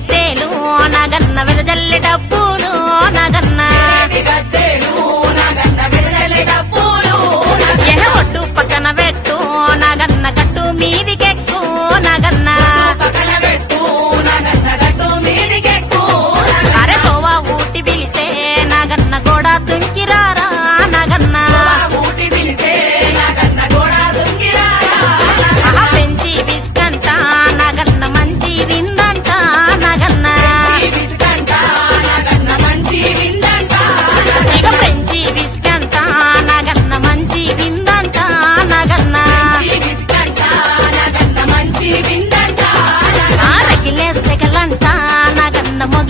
గద్దెలు నగన్న వెదజల్లి డబ్బులు నగన్నా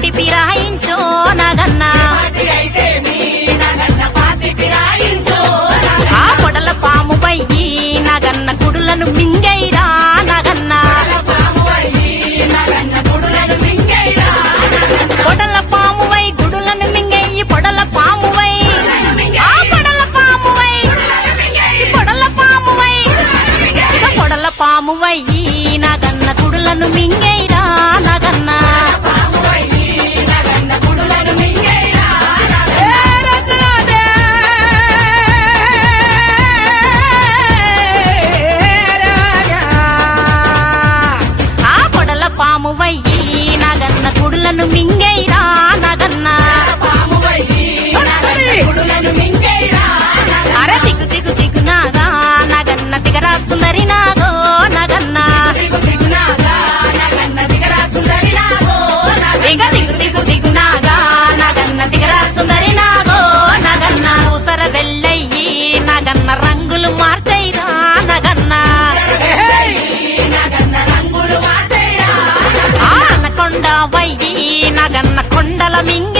పట్టి పిరాయించో anong ning Domingo.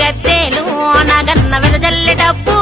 గద్దెలు అనగన్న వెదజల్లే డబ్బు.